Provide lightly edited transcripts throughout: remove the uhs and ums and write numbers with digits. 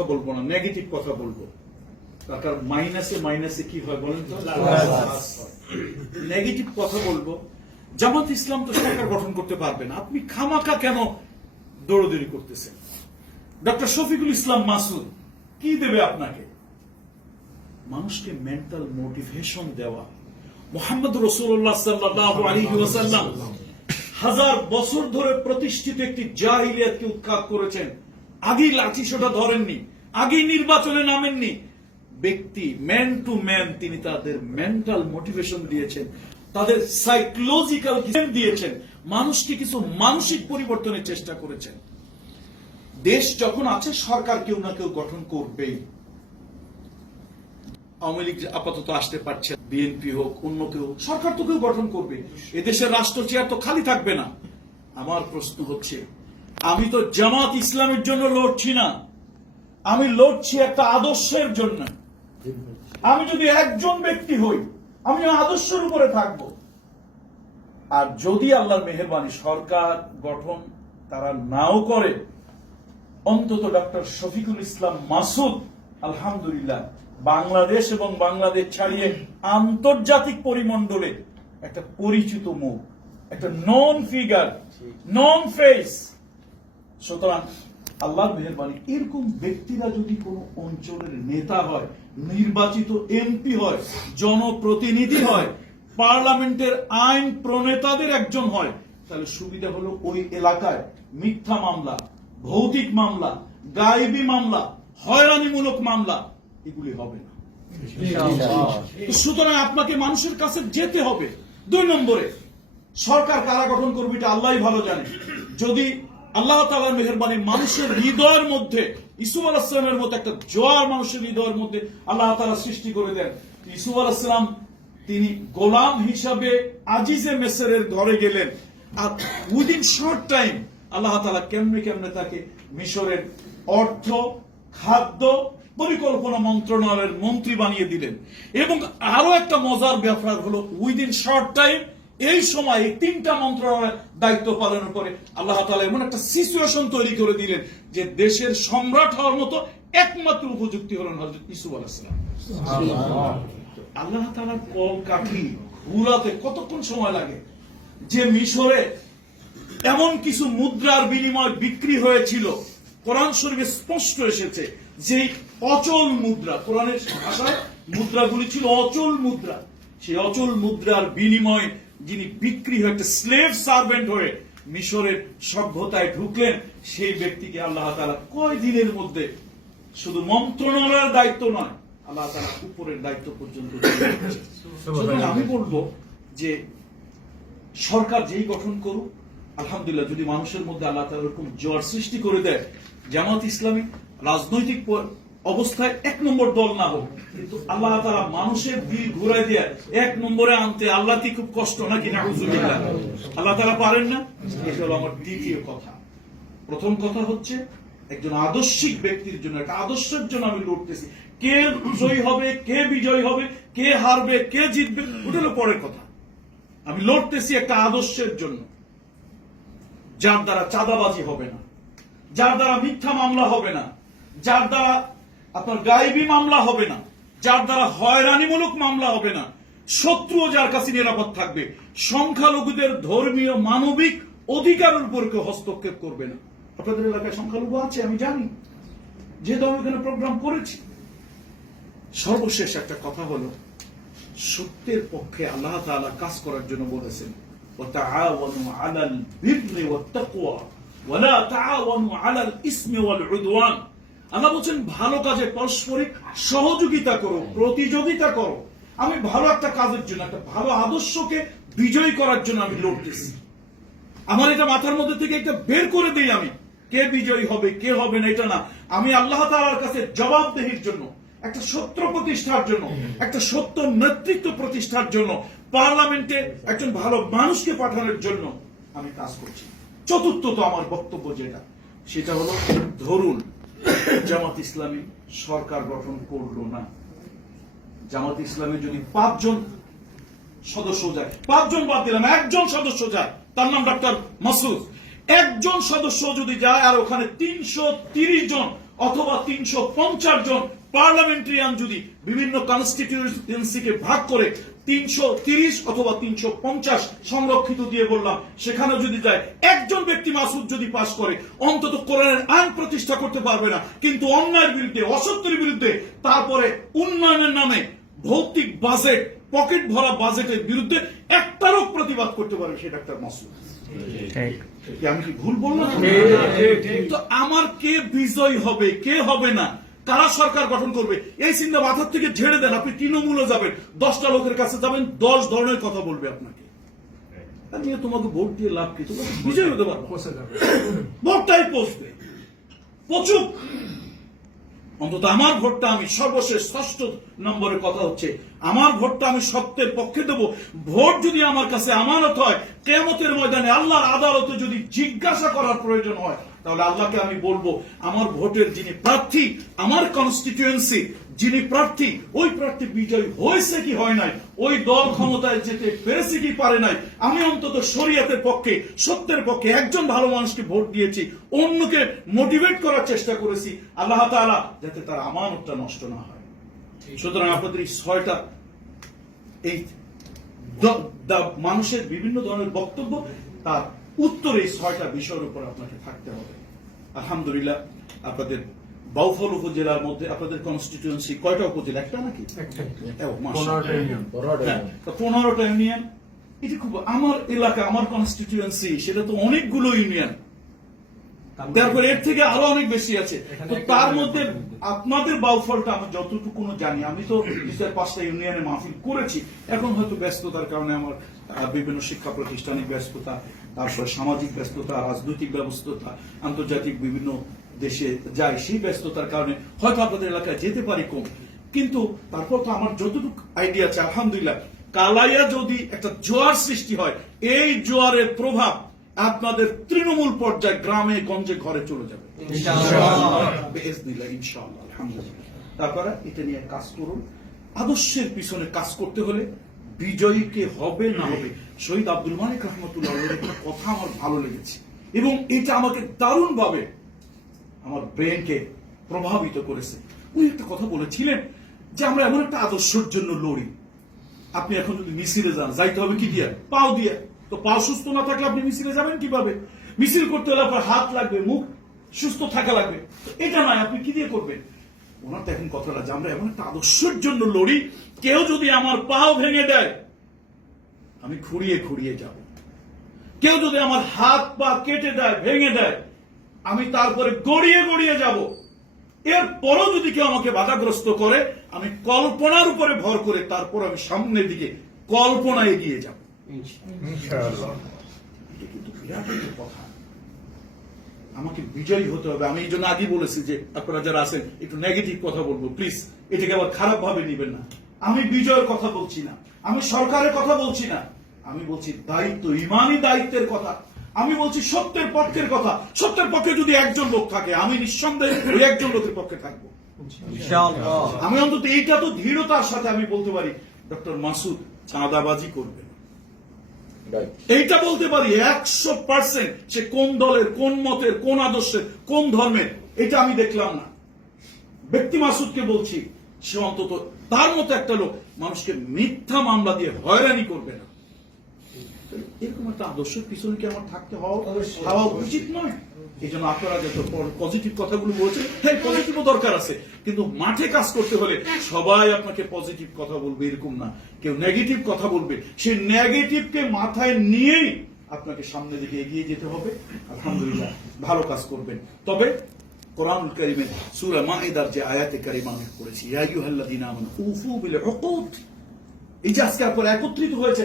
কথা বলবো না, নেগেটিভ কথা বলবো। তার কারণ মাইনাসে মাইনাসে কি হয় বলেন তো, নেগেটিভ কথা বলবো। জামাত ইসলাম তো সরকার গঠন করতে পারবে না, আপনি খামাখা কেন দৌড়দৌড়ি করতেছেন? ডক্টর শফিকুল ইসলাম মাসুদ কি দেবে আপনাকে? মানুষকে মেন্টাল মোটিভেশন দেওয়া। মুহাম্মদ রাসূলুল্লাহ সাল্লাল্লাহু আলাইহি ওয়াসাল্লাম 1000 বছর ধরে প্রতিষ্ঠিত একটি জাহিলিয়াতকে উৎখাত করেছেন। আগেই লাঠিসোঁটা ধরেননি, আগেই নির্বাচনে নামেননি। ব্যক্তি ম্যান টু ম্যান তিনি তাদের মেন্টাল মোটিভেশন দিয়েছেন, তাদের সাইকোলজিক্যাল দিয়েছেন, মানুষকে কিছু মানসিক পরিবর্তনের চেষ্টা করেছেন। দেশ যখন আছে সরকার কেউ না কেউ গঠন করবেই। আওয়ামী লীগ আপাতত আসতে পারছে, বিএনপি হোক অন্য কেউ, সরকার তো কেউ গঠন করবে। এদেশের রাষ্ট্র চেয়ার তো খালি থাকবে না। আমার প্রশ্ন হচ্ছে, আমি তো জামাত ইসলামের জন্য লড়ছি না, আমি লড়ছি একটা আদর্শের জন্য। আমি যদি একজন ব্যক্তি হই, আমি আদর্শের উপরে থাকবো। আর যদি আল্লাহর মেহেরবানি সরকার গঠন তারা নাও করে, অন্তত ডক্টর শফিকুল ইসলাম মাসুদ আলহামদুলিল্লাহ বাংলাদেশ এবং বাংলাদেশ ছাড়িয়ে আন্তর্জাতিক পরিমণ্ডলে একটা পরিচিত মুখ, একটা নন ফিগার, নন ফেস। সুতরাং আল্লাহর মেহেরবানি এরকম ব্যক্তিরা যদি কোনো অঞ্চলের নেতা হয়, নির্বাচিত এমপি হয়, জনপ্রতিনিধি হয়, পার্লামেন্টের আইন প্রণেতাদের একজন হয়, তাহলে সুবিধা হলো ওই এলাকায় মিথ্যা মামলা, ভৌতিক মামলা, গায়েবী মামলা, হয়রানিমূলক মামলা এগুলি হবে না। সুতরাং আপনাকে মানুষের কাছে যেতে হবে। 2 নম্বরে, সরকার কারা গঠন করবে এটা আল্লাহই ভালো জানে। যদি আল্লাহ তাআলার মেহেরবানি মানুষের হৃদয়ের মধ্যে ইউসুফ আলাইহিস সালামের মতো একটা জোয়ার মানুষের হৃদয়ের মধ্যে আল্লাহ তাআলা সৃষ্টি করে দেন, ইউসুফ আলাইহিস সালাম তিনি গোলাম হিসাবে আজিজে মিসরের ঘরে গেলেন, আর উইদিন শর্ট টাইম আল্লাহ তাআলা কেমনে কেমনে তাকে মিশরের অর্থ, খাদ্য, পরিকল্পনা মন্ত্রণালয়ের মন্ত্রী বানিয়ে দিলেন। এবং আরো একটা মজার ব্যাপার হলো, উইদিন শর্ট টাইম এই সময় 3টা মন্ত্রণালয়ের দায়িত্ব পালনের পরে আল্লাহ তাআলা এমন একটা সিচুয়েশন তৈরি করে দিলেন যে দেশের সম্রাট হওয়ার মতো একমাত্র উপযুক্তি হলেন হযরত ইউসুফ আলাইহিস সালাম। আল্লাহ তাআলার কল কাঠি ঘুরাতে কতক্ষণ সময় লাগে? যে মিশরে এমন কিছু মুদ্রার বিনিময় বিক্রি হয়েছিল, কোরআন শরীফে স্পষ্ট এসেছে যে অচল মুদ্রা, কোরআনের ভাষায় মুদ্রাগুলি ছিল অচল মুদ্রা। সেই অচল মুদ্রার বিনিময়ে যিনি বিক্রি হয়ে একটা স্লেভ সার্ভেন্ট হয়ে মিশরের সভ্যতায় ঢুকলেন, সেই ব্যক্তিকে আল্লাহ তাআলা কয় দিনের মধ্যে শুধু মন্ত্রণালয়ের দায়িত্ব নয়, আল্লাহ তাআলা উপরের দায়িত্ব পর্যন্ত দিয়েছেন। আমি বলবো যে সরকার যেই গঠন করুক, আলহামদুলিল্লাহ, যদি মানুষের মধ্যে আল্লাহ তাআলা এরকম জোয়ার সৃষ্টি করে দেয়, জামাত ইসলামী রাজনৈতিক অবস্থায় 1 নম্বর দল না হোক, কিন্তু আল্লাহ তাআলা মানুষের দিল ঘুরাই দিয়ে 1 নম্বরে আনতে আল্লাহ কি খুব কষ্ট নাকি? নাউযুবিল্লাহ, আল্লাহ তাআলা পারেন না? এটা হলো আমার দ্বিতীয় কথা। প্রথম কথা হচ্ছে, একজন আদর্শিক ব্যক্তির জন্য, একটা আদর্শের জন্য আমি লড়তেছি। কে জয়ী হবে, কে বিজয়ী হবে, কে হারবে, কে জিতবে, ওটা হলো পরের কথা। আমি লড়তেছি একটা আদর্শের জন্য, যার দ্বারা চাঁদাবাজি হবে না, যার দ্বারা মিথ্যা মামলা হবে না, যার দ্বারা আপনার গায়েবী মামলা হবে না, যার দ্বারা হয়রানিমূলক মামলা হবে না, শত্রুও যার কাছে নিরাপদ থাকবে, সংখ্যালঘুদের ধর্মীয় মানবিক অধিকারের উপর কেউ হস্তক্ষেপ করবে না। আপনাদের এলাকায় সংখ্যালঘু আছে আমি জানি, যেহেতু আমি এখানে প্রোগ্রাম করেছি। সর্বশেষ একটা কথা হলো, সত্যের পক্ষে আল্লাহ তাআলা কাজ করার জন্য বলেছেন, ওয়াতাআওয়ানু আলাল বিররি ওয়াত তাকওয়া ওয়ালা তাআওয়ানু আলাল ইসমি ওয়াল উদওয়ান। আল্লাহ বলেন ভালো কাজে পারস্পরিক সহযোগিতা করো, প্রতিযোগিতা করো। আমি ভালো একটা কাজের জন্য, একটা ভালো আদর্শকে বিজয়ী করার জন্য আমি লড়তেছি। আমার এটা মাথার মধ্যে থেকে একটা বের করে দেই, আমি কে বিজয়ী হবে কে হবে না এটা না, আমি আল্লাহ তাআলার কাছে জবাবদিহির জন্য, একটা সত্য প্রতিষ্ঠার জন্য, একটা সত্য নেতৃত্ব প্রতিষ্ঠার জন্য, পার্লামেন্টে একজন ভালো মানুষকে পাঠানোর জন্য আমি কাজ করছি। চতুর্থত আমার বক্তব্য যেটা, সেটা হলো, ধরুন জামাত ইসলামী সরকার গঠন করলো না, জামাত ইসলামী যদি 5 জন সদস্য যায়, 5 জন বাদ দিলাম, 1 জন সদস্য যায়, তার নাম ডক্টর মাসুদ, 1 জন সদস্য যদি যায় আর ওখানে 330 জন অথবা 350 জন পার্লামেন্টারিয়ান যদি বিভিন্ন কনস্টিটিউয়েন্সিকে ভাগ করে 330 অথবা 350 সংরক্ষিত দিয়ে বললাম, সেখানে যদি যায়, একজন ব্যক্তি মাসুদ যদি পাশ করে, অন্তত কোরআনের আইন প্রতিষ্ঠা করতে পারবে না, কিন্তু অন্যায়ের বিরুদ্ধে, অসত্যের বিরুদ্ধে, তারপরে উন্নয়নের নামে ভৌতিক বাজেট, পকেট ভরা বাজেটের বিরুদ্ধে একটারও প্রতিবাদ করতে পারবে সে ডাক্তার মাসুদ। আমি কি ভুল বললাম? তো আমার কে বিজয় হবে, কে হবে না, কারা সরকার গঠন করবে, এই চিন্তা মাথার থেকে ঝেড়ে দেন। আপনি তৃণমূলে যাবেন, 10টা লোকের কাছে যাবেন, 10 ধরনের কথা বলবে আপনাকে। নিয়ে তোমাকে ভোট দিয়ে লাভ কি? তোমাকে বিজয় হতে পারবে, ভোটটাই পচবে, পচুক। অন্তত আমার ভোটটা আমি সর্বশেষ 6 নম্বরের কথা হচ্ছে, আমার ভোটটা আমি সত্যের পক্ষে দেব। ভোট যদি আমার কাছে আমানত হয়, কিয়ামতের ময়দানে আল্লাহর আদালতে যদি জিজ্ঞাসা করার প্রয়োজন হয়, তাহলে আল্লাহকে আমি বলবো, আমার ভোটের যিনি প্রার্থী, আমার কনস্টিটিউয়েন্সি যিনি প্রার্থী, ওই প্রার্থী বিজয় হয়েছে কি হয় নাই, ওই দল ক্ষমতায় যেতে পেরেছে কি পারে নাই, আমি অন্তত শরীয়তের পক্ষে, সত্যের পক্ষে একজন ভালো মানুষকে ভোট দিয়েছি, অন্যকে মোটিভেট করার চেষ্টা করেছি, আল্লাহ তাআলা যাতে তার আমানতটা নষ্ট না হয়। সুতরাং আপনাদের এই 6টা, এই মানুষের বিভিন্ন ধরনের বক্তব্য, তার উত্তর এই 6টা বিষয়ের উপর আপনাকে থাকতে হবে। আলহামদুলিল্লাহ, আপনাদের বাউফল উপজেলার মধ্যে আপনাদের কনস্টিটিউয়েন্সি কয়টা উপজেলা? একটা নাকি? 15টা ইউনিয়ন। এটি খুব, আমার এলাকা, আমার কনস্টিটিউয়েন্সি, সেটা তো অনেকগুলো ইউনিয়ন, তারপরে এর থেকে আরো অনেক বেশি আছে। তো তার মধ্যে আপনাদের বাউফলটা আমি যতটুকু জানি, আমি তো 5টা ইউনিয়নে মাহফিল করেছি। এখন হয়তো ব্যস্ততার কারণে আমার বিভিন্ন শিক্ষা প্রতিষ্ঠানিক ব্যস্ততা, তারপর সামাজিক ব্যস্ততা, রাজনৈতিক ব্যস্ততা, আন্তর্জাতিক বিভিন্ন দেশে যাই, সেই ব্যস্ততার কারণে হয়তো আপনাদের এলাকায় যেতে পারি কম, কিন্তু তারপর তো আমার যতটুকু আইডিয়া আছে, আলহামদুলিল্লাহ, কালাইয়া যদি একটা জোয়ার সৃষ্টি হয়, এই জোয়ারের প্রভাব আপনাদের তৃণমূল পর্যায়ে, গ্রামে গঞ্জে, ঘরে চলে যাবে ইনশাআল্লাহ। আলহামদুলিল্লাহ, তারপরে এটা নিয়ে কাজ করুন। আদর্শের পিছনে কাজ করতে হলে বিজয়ীকে হবে না হবে। শহীদ আব্দুল মালিক রহমতুল্লাহ একটা কথা আমার ভালো লেগেছে, এবং এটা আমাকে দারুণ ভাবে আমার ব্রেনকে প্রভাবিত করেছে। উনি একটা কথা বলেছিলেন যে আমরা এমন একটা আদর্শের জন্য লড়ি। আপনি এখন যদি মিছিলে যান, যাইতে হবে কি দিয়ে? পাও দিয়ে। তো পাও সুস্থ না থাকলে আপনি মিছিলে যাবেন কিভাবে? মিছিল করতে হলে আপনার হাত লাগবে, মুখ সুস্থ থাকা লাগবে। এটা নয়, আপনি কি দিয়ে করবেন? ওনার তো এখন কথাটা যে আমরা এমন একটা আদর্শের জন্য লড়ি, কেউ যদি আমার পাও ভেঙে দেয়, আমি খুঁড়িয়ে খুঁড়িয়ে যাব। কেউ যদি আমার হাত পা কেটে দেয়, ভেঙে দেয়, আমি তারপরে গড়িয়ে গড়িয়ে যাব। এরপরও যদি কেউ আমাকে বাধাগ্রস্ত করে, আমি কল্পনার উপরে ভর করে তারপর আমি সামনের দিকে কল্পনা এগিয়ে যাব। এটা কিন্তু বিরাট একটা কথা। আমাকে বিজয়ী হতে হবে। আমি এই জন্য আগে বলেছি যে আপনারা যারা আছেন, একটু নেগেটিভ কথা বলবো, প্লিজ এটাকে আবার খারাপ ভাবে নিবেন না। আমি বিজয়ের কথা বলছি না, আমি সরকারের কথা বলছি না, আমি বলছি দায়িত্ব, ইমানি দায়িত্বের কথা। আমি বলছি সত্যের পক্ষের কথা। সত্যের পক্ষে যদি একজন লোক থাকে, আমি নিঃসন্দেহে ওই একজন লোকের পক্ষে থাকবো। আমি অন্তত এইটা তো দৃঢ়তার সাথে আমি বলতে পারি, ডক্টর মাসুদ চাঁদাবাজি করবে না। এইটা বলতে পারি 100%। সে কোন দলের, কোন মতের, কোন আদর্শের, কোন ধর্মের, এটা আমি দেখলাম না। ব্যক্তি মাসুদকে বলছি, সে অন্তত তার মতো একটা লোক মানুষকে মিথ্যা মামলা দিয়ে হয়রানি করবে না। এরকম একটা আদর্শের পিছনে কি আমার থাকতে হওয়া উচিত নয়? এই জন্য আপনারা যত পজিটিভ কথাগুলো বলছেন, হ্যাঁ পজিটিভও দরকার আছে, কিন্তু মাঠে কাজ করতে হলে সবাই আপনাকে পজিটিভ কথা বলবে এরকম না, কেউ নেগেটিভ কথা বলবে। সেই নেগেটিভকে মাথায় নিয়েই আপনাকে সামনে দিকে এগিয়ে যেতে হবে। আলহামদুলিল্লাহ, ভালো কাজ করবেন। তবে কোরআনুল কারীমের সূরা মাঈদার যে আয়াতে কারিমা আমি পড়েছি, ইয়া আইয়ুহাল্লাযীনা আমানু উফু বিল উকুদ, এই যে আজকে আপনারা একত্রিত হয়েছে,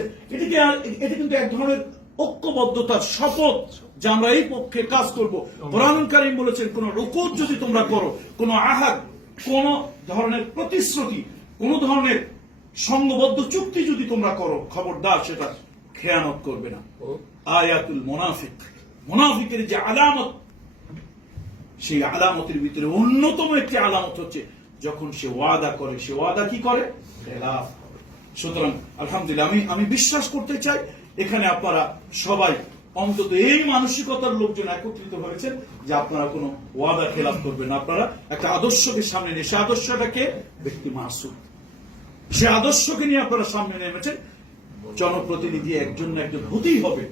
এটা কিন্তু এক ধরনের ঐক্যবদ্ধতার শপথ যে আমরা এই পক্ষে কাজ করব। কোরআনুল কারীম বলেছেন, কোন উকুদ যদি তোমরা করো, কোন আহাদ, কোন ধরনের প্রতিশ্রুতি, কোন ধরনের সংঘবদ্ধ চুক্তি যদি তোমরা করো, খবরদার সেটা খেয়ানত করবে না। আয়াতুল মুনাফিক, মুনাফিকের যে আলামত, সেই আলামতের ভিতরে অন্যতম একটি আলামত হচ্ছে যখন সে ওয়াদা করে, সে ওয়াদা কি করে? খেলাফ। সুতরাং আলহামদুলিল্লাহ, আমি বিশ্বাস করতে চাই এখানে আপনারা সবাই অন্তত এই মানসিকতার লোকজন একত্রিত হয়েছেন যে আপনারা কোনো ওয়াদা খেলাপ করবেন, আপনারা একটা আদর্শকে সামনে নিয়ে, সে আদর্শটাকে ব্যক্তি মাসুম, সে আদর্শকে নিয়ে আপনারা সামনে নেমেছেন। জনপ্রতিনিধি একজন না একজন হতেই হবে।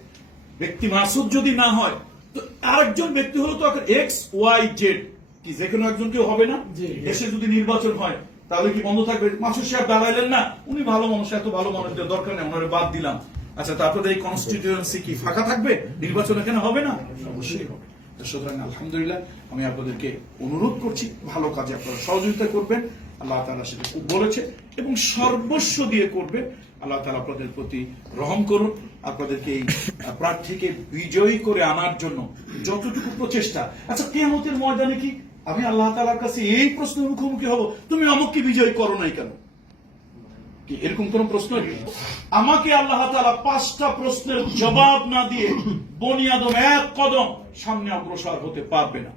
ব্যক্তি মাসুদ যদি না হয় তো আরেকজন ব্যক্তি হলো তো এক্স ওয়াই জেড, কি যে কোনো একজন কেউ হবে না? দেশে যদি নির্বাচন হয় তাহলে কি বন্ধ থাকবে? মাসুদ সাহেব দাঁড়াইলেন না, উনি ভালো মানুষ, এত ভালো মানুষদের দরকার নেই, ওনারে বাদ দিলাম। আচ্ছা, তারপরে এই কনস্টিটিউয়েন্সি কি ফাঁকা থাকবে? নির্বাচন এখানে হবে না? অবশ্যই হবে। সুতরাং আলহামদুলিল্লাহ, আমি আপনাদেরকে অনুরোধ করছি ভালো কাজে আপনারা সহযোগিতা করবেন। আল্লাহ তাআলা সেটা খুব বলেছে এবং সর্বস্ব দিয়ে করবে। আল্লাহ তাআলা আপনাদের প্রতি রহম করুন। আপনাদেরকে এই প্রার্থীকে বিজয়ী করে আনার জন্য যতটুকু প্রচেষ্টা। আচ্ছা, কিয়ামতের ময়দানে কি আমি আল্লাহ তাআলার কাছে এই প্রশ্নের মুখোমুখি হব, তুমি আমাকে বিজয়ী করো নাই কেন? কি এরকম কোন প্রশ্ন? আমাকে আল্লাহ তাআলা 5টা প্রশ্নের জবাব না দিয়ে বনি আদম এক কদম সামনে অগ্রসর হতে পারবে না,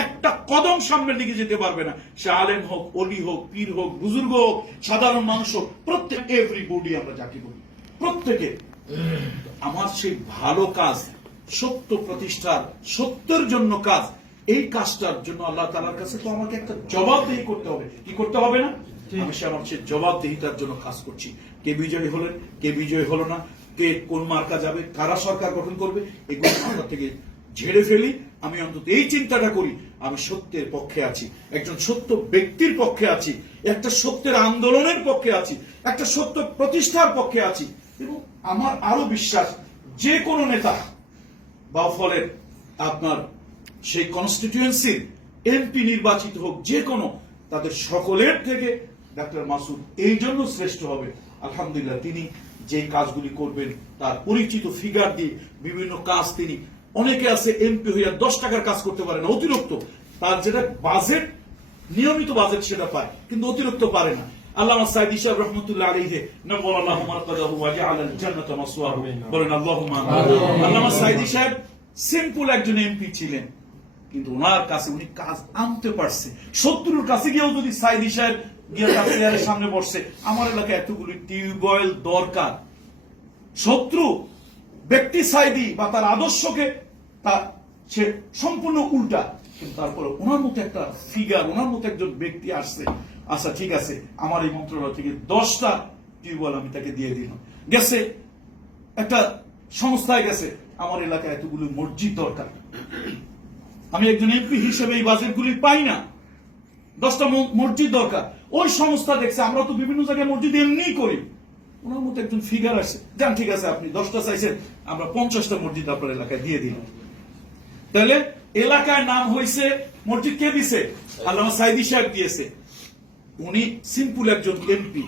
একটা কদম সামনের দিকে যেতে পারবে না। সে আলেম হোক, অলি হোক, পীর হোক, বুজুর্গ হোক, সাধারণ মানুষ হোক, প্রত্যেক এভরিবডি আমরা যাকে বলি, প্রত্যেকে আমার সেই ভালো কাজ, সত্য প্রতিষ্ঠার, সত্যের জন্য কাজ, এই কাজটার জন্য আল্লাহ তাআলার কাছে তো আমাকে একটা জবাবদিহি করতে হবে। কি করতে হবে না? আমি আমার সেই জবাবদিহিতার জন্য কাজ করছি। কে বিজয়ী হলেন, কে বিজয়ী হলো না, কে কোন মার্কা যাবে, কারা সরকার গঠন করবে, এগুলো মাথা থেকে ঝেড়ে ফেলি। আমি অন্তত এই চিন্তাটা করি আমি সত্যের পক্ষে আছি, একজন সত্য ব্যক্তির পক্ষে আছি, একটা সত্যের আন্দোলনের পক্ষে আছি, একটা সত্য প্রতিষ্ঠার পক্ষে আছি। এবং আমার আরো বিশ্বাস, যে কোনো নেতা বা ফলের আপনার সেই কনস্টিটিউয়েন্সির এমপি নির্বাচিত হোক, যে কোনো, তাদের সকলের থেকে ডাক্তার মাসুদ এই জন্য শ্রেষ্ঠ হবে। আলহামদুলিল্লাহ, তিনি যে কাজগুলি করবেন তার পরিচিত ফিগার দিয়ে বিভিন্ন কাজ তিনি, অনেকে আছে এমপি হইয়া 10 টাকার কাজ করতে পারে না, অতিরিক্ত তার যেটা বাজেট, নিয়মিত বাজেট সেটা পায়, কিন্তু অতিরিক্ত পারে না। আল্লামা সাইদি সাহেব রহমাতুল্লাহ আলাইহি নওয়াল্লাহু মারকাদাহু ওয়া জাআলাল জান্নাতা মাসওয়াহু, বলেন আল্লাহুম্মা আমিন। আল্লামা সাইদি সাহেব সিম্পল একজন এমপি ছিলেন, কিন্তু ওনার কাছে উনি কাজ আনতে পারছে। শত্রুর কাছে গিয়েও যদি সাইদি সাহেব গিয়ে তার চেয়ারের সামনে বসছে, আমার এলাকায় এতগুলি টিউবওয়েল দরকার, শত্রু ব্যক্তি সাইদি বা তার আদর্শকে সে সম্পূর্ণ উল্টা, কিন্তু তারপরে ওনার মতো একটা ফিগার, ওনার মতো একজন ব্যক্তি আসছে, আচ্ছা ঠিক আছে, আমার এই মন্ত্রণালয় থেকে 10টা টিউবওয়েল আমি তাকে দিয়ে দিলাম। গেছে একটা সংস্থায় গেছে, আমার এলাকায় এতগুলো মসজিদ দরকার, আমি একজন এমপি হিসেবে এই বাজেটগুলি পাই না, 10টা মসজিদ দরকার। ওই সংস্থা দেখছে আমরা তো বিভিন্ন জায়গায় মসজিদ এমনি করি, ওনার মতো একজন ফিগার আসছে, যান ঠিক আছে আপনি 10টা চাইছেন, আমরা 50টা মসজিদ আপনার এলাকায় দিয়ে দিলাম। তাহলে এলাকায় নাম হয়েছে, মসজিদ কে দিছে? আল্লামা সাইদি সাহেব দিয়েছে। উনি সিম্পল একজন এমপি,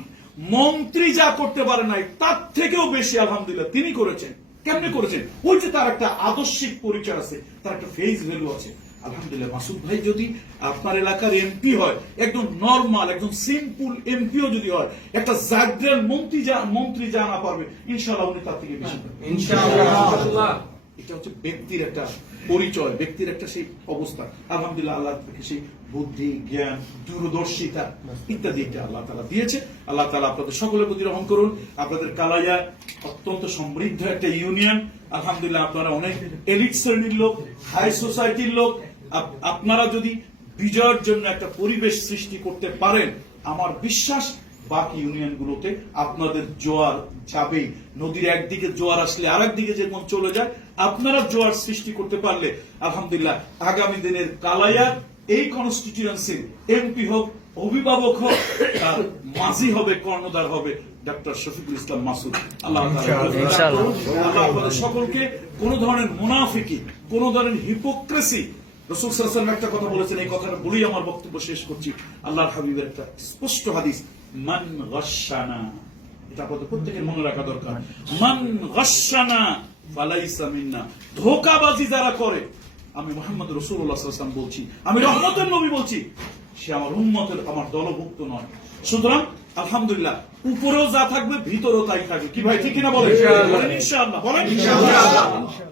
মন্ত্রী যা করতে পারে নাই তার থেকেও বেশি আলহামদুলিল্লাহ তিনি করেছেন। কেমনে করেছেন? ওই যে তার একটা আদর্শিক পরিচয় আছে, তার একটা ফেস ভ্যালু আছে। আলহামদুলিল্লাহ, মাসুদ ভাই যদি আপনার এলাকার এমপি হয়, একদম নরমাল একদম সিম্পল এমপিও যদি হয়, একটা জাগ্রেল মন্ত্রী যা না পারবে, ইনশাআল্লাহ উনি তার থেকে বেশি পারবেন ইনশাআল্লাহ। এটা হচ্ছে ব্যক্তির একটা পরিচয়, ব্যক্তির একটা সেই অবস্থা। আলহামদুলিল্লাহ, আল্লাহ থেকে সেই বুদ্ধি, জ্ঞান, দূরদর্শিতা ইত্যাদি এটা আল্লাহ তাআলা দিয়েছে। আল্লাহ তাআলা আপনাদের সকলের প্রতি রহম করুন। আপনাদের কালাইয়া অত্যন্ত সমৃদ্ধ একটা ইউনিয়ন। আলহামদুলিল্লাহ, আপনারা অনেক এলিট শ্রেণীর লোক, হাই সোসাইটির লোক। আপনারা যদি বিজয়ের জন্য একটা পরিবেশ সৃষ্টি করতে পারেন, আমার বিশ্বাস বাকি ইউনিয়নগুলোতে আপনাদের জোয়ার যাবেই। নদীর একদিকে জোয়ার আসলে আরেক দিকে যেমন চলে যায়, আপনারা জোয়ার সৃষ্টি করতে পারলে আলহামদুলিল্লাহ আগামী দিনের কালাইয়ার এই কনস্টিটিউয়েন্সির এমপি হোক, অভিভাবক হোক, তার মাঝি হবে, কর্ণধার হবে ডাক্তার শফিকুল ইসলাম মাসুদ। আল্লাহ আপনাদের সকলকে কোন ধরনের মুনাফিকি, কোন ধরনের হিপোক্রেসি, রাসূল সাল্লাল্লাহু আলাইহি ওয়াসাল্লাম একটা কথা বলেছেন, এই কথাটা বলেই আমার বক্তব্য শেষ করছি। আল্লাহর হাবিবের একটা স্পষ্ট হাদিস, মান গাশশানা, এটা আপনাদের প্রত্যেকের মনে রাখা দরকার। মান গাশশানা ফালাইসা মিন্না, ধোঁকাবাজি যারা করে, আমি মুহাম্মদ রাসূলুল্লাহ সাল্লাল্লাহু আলাইহি ওয়াসাল্লাম বলছি, আমি রহমতের নবী বলছি, সে আমার উম্মতের, আমার দলভুক্ত নয়। সুতরাং আলহামদুলিল্লাহ উপরেও যা থাকবে ভিতরেও তাই থাকবে। কি ভাই ঠিক কিনা বলেন? বলেন ইনশাআল্লাহ, বলেন ইনশাআল্লাহ।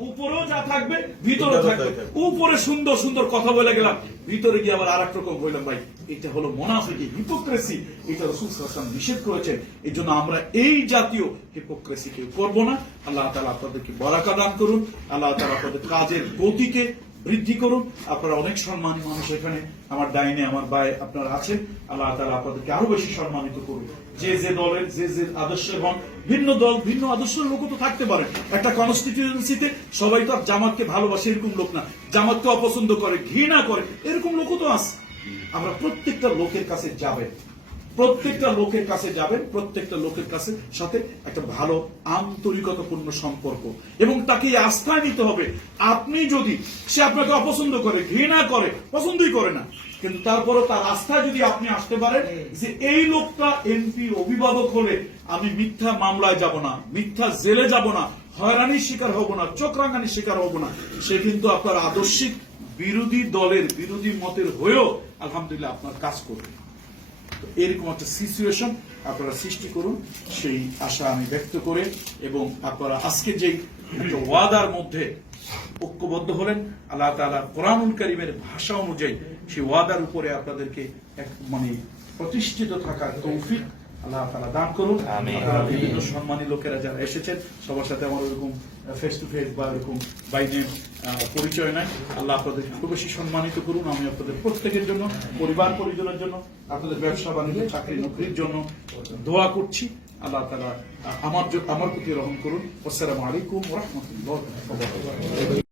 উপরেও যা থাকবে ভিতরেও থাকবে। উপরে সুন্দর সুন্দর কথা বলে গেলাম, ভিতরে গিয়ে আবার আরেক রকম বললাম। ভাই এটা হলো মুনাফিকি, হিপোক্রেসি। এটা রাসূল সাল্লাল্লাহু আলাইহি ওয়াসাল্লাম নিষেধ করেছেন। এই জন্য আমরা এই জাতীয় হিপোক্রেসি কেউ করবো না। আল্লাহ তাআলা আপনাদেরকে বরাকা দান করুন। আল্লাহ তাআলা আপনাদের কাজের গতিকে বৃদ্ধি করুন। আপনারা অনেক সম্মানী মানুষ, এখানে আমার ডাইনে আমার ভাই আপনারা আছেন। আল্লাহ তাআলা আপনাদেরকে আরো বেশি সম্মানিত করুন। যে যে দলের যে যে আদর্শ, এবং ভিন্ন দল ভিন্ন আদর্শের লোক তো থাকতে পারে। একটা কনস্টিটিউয়েন্সিতে সবাই তো আর জামাতকে ভালোবাসে এরকম লোক না, জামাতকে অপছন্দ করে, ঘৃণা করে, এরকম লোকও তো আছে। আমরা প্রত্যেকটা লোকের কাছে যাবেন, প্রত্যেকটা লোকের কাছে যাবেন, প্রত্যেকটা লোকের কাছে সাথে একটা ভালো আন্তরিকতাপূর্ণ সম্পর্ক, এবং তাকে আস্থায় নিতে হবে। আপনি যদি সে আপনাকে অপছন্দ করে, ঘৃণা করে, পছন্দই করে না, কিন্তু তারপরও তার আস্থায় যদি আপনি আসতে পারেন যে এই লোকটা এমপি অভিভাবক হলে আমি মিথ্যা মামলায় যাব না, মিথ্যা জেলে যাব না, হয়রানির শিকার হব না, চোখ রাঙানির শিকার হব না, সে কিন্তু আপনার আদর্শিক বিরোধী দলের বিরোধী মতের হয়েও আলহামদুলিল্লাহ আপনার কাজ করবে। এরকম একটা সিচুয়েশন আপনারা সৃষ্টি করুন, সেই আশা আমি ব্যক্ত করে, এবং আপনারা আজকে যেই একটা ওয়াদার মধ্যে ঐক্যবদ্ধ হলেন, আল্লাহ তাআলা কোরআনুল কারীমের ভাষা অনুযায়ী সেই ওয়াদার উপরে আপনাদেরকে এক প্রতিষ্ঠিত থাকার তৌফিক আল্লাহ তাআলা দান করুন। আপনারা বিভিন্ন সম্মানী লোকেরা যারা এসেছেন, সবার সাথে আমার ওরকম ফেস টু ফেস বা এরকম বাইনে পরিচয় নাই। আল্লাহ আপনাদেরকে খুব বেশি সম্মানিত করুন। আমি আপনাদের প্রত্যেকের জন্য, পরিবার পরিজনের জন্য, আপনাদের ব্যবসা বাণিজ্য, চাকরি নকরির জন্য দোয়া করছি। আল্লাহ তাআলা আমার প্রতি রহম করুন। আসসালামু আলাইকুম ওয়া রাহমাতুল্লাহি ওয়া বারাকাতুহু।